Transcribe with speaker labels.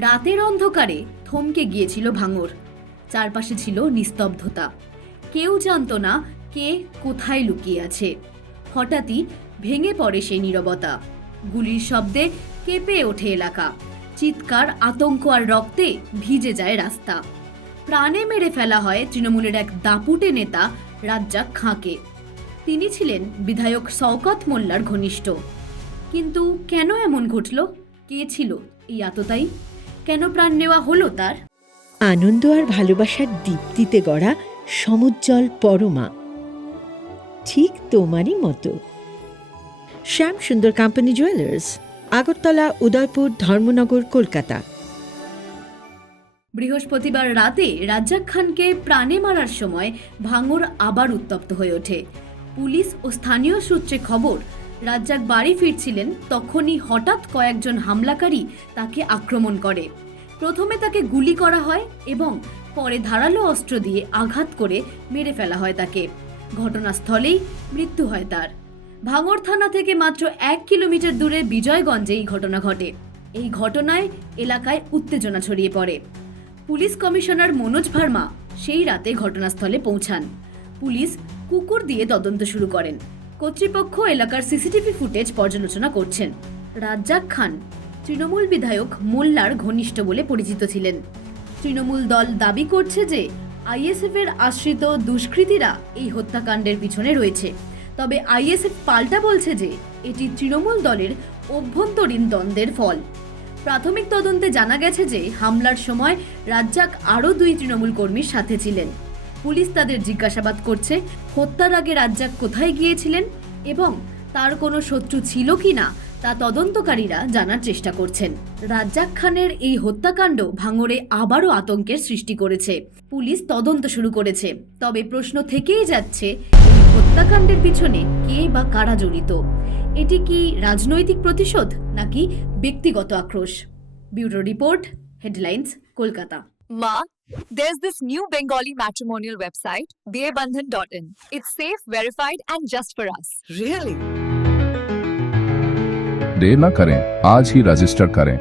Speaker 1: রাতের অন্ধকারে থমকে গিয়েছিল ভাঙর। চারপাশে ছিল নিস্তব্ধতা। কেউ জানতো না কে কোথায় লুকিয়ে আছে। হঠাৎই ভেঙে পড়ে সেই নীরবতা। গুলির শব্দে কেঁপে ওঠে এলাকা। চিৎকার, আতঙ্ক আর রক্তে ভিজে যায় রাস্তা। প্রাণে মেরে ফেলা হয় তৃণমূলের এক দাপুটে নেতা রাজ্জাক খাঁকে। তিনি ছিলেন বিধায়ক শওকত মোল্লার ঘনিষ্ঠ। কিন্তু কেন এমন ঘটল? কে ছিল এই আততাই কেন প্রাণ নেওয়া হলো তার?
Speaker 2: আনন্দ আর ভালোবাসার দীপ্তিতে গড়া সমুজ্জ্বল পরমা। ঠিক তোমারই মতো। Shyam Sundar company jewellers Agartala Udaipur Dharmanagar Kolkata.
Speaker 1: বৃহস্পতিবার রাতে রাজ্জাক খানকে প্রাণে মারার সময় ভাঙর আবার উত্তপ্ত হয়ে ওঠে। পুলিশ ও স্থানীয় সূত্রে খবর রাজ্জাক বাড়ি ফিরছিলেন, তখনই হঠাৎ কয়েকজন হামলাকারী তাকে আক্রমণ করে। প্রথমে তাকে গুলি করা হয় এবং পরে ধারালো অস্ত্র দিয়ে আঘাত করে মেরে ফেলা হয় তাকে। ঘটনাস্থলেই মৃত্যু হয় তার। ভাঙড় থানা থেকে মাত্র এক কিলোমিটার দূরে বিজয়গঞ্জে এই ঘটনা ঘটে। এই ঘটনায় এলাকায় উত্তেজনা ছড়িয়ে পড়ে। পুলিশ কমিশনার মনোজ ভার্মা সেই রাতে ঘটনাস্থলে পৌঁছান। পুলিশ কুকুর দিয়ে তদন্ত শুরু করেন। কর্তৃপক্ষ এলাকার সিসিটিভি ফুটেজ পর্যালোচনা করছেন। রাজ্জাক খান, তৃণমূল বিধায়ক মোল্লার ঘনিষ্ঠ বলে পরিচিত ছিলেন। তৃণমূল দল দাবি করছে যে আইএসএফ এর আশ্রিত দুষ্কৃতীরা এই হত্যাকাণ্ডের পিছনে রয়েছে। তবে আইএসএফ পাল্টা বলছে যে এটি তৃণমূল দলের অভ্যন্তরীণ দ্বন্দ্বের ফল। প্রাথমিক তদন্তে জানা গেছে যে হামলার সময় রাজ্জাক আরও দুই তৃণমূল কর্মীর সাথে ছিলেন। পুলিশ তাদের জিজ্ঞাসাবাদ করছে হত্যার আগে রাজ্জাক কোথায় গিয়েছিলেন এবং তার কোনো শত্রু ছিল কি না তা তদন্তকারীরা জানার চেষ্টা করছেন। রাজ্জাক খানের এই হত্যাকাণ্ড ভাঙড়ে আবারও আতঙ্কের সৃষ্টি করেছে। পুলিশ তদন্ত শুরু করেছে। তবে প্রশ্ন থেকেই যাচ্ছে এই হত্যাকাণ্ডের পিছনে কে বা কারা জড়িত? এটি কি রাজনৈতিক প্রতিশোধ নাকি ব্যক্তিগত আক্রোশ? Bureau report headlines Kolkata.
Speaker 3: Ma, There's this new Bengali matrimonial website, beabandhan.in. It's safe, verified, and just for us.
Speaker 4: Really?
Speaker 5: देर ना करें आज ही रजिस्टर करें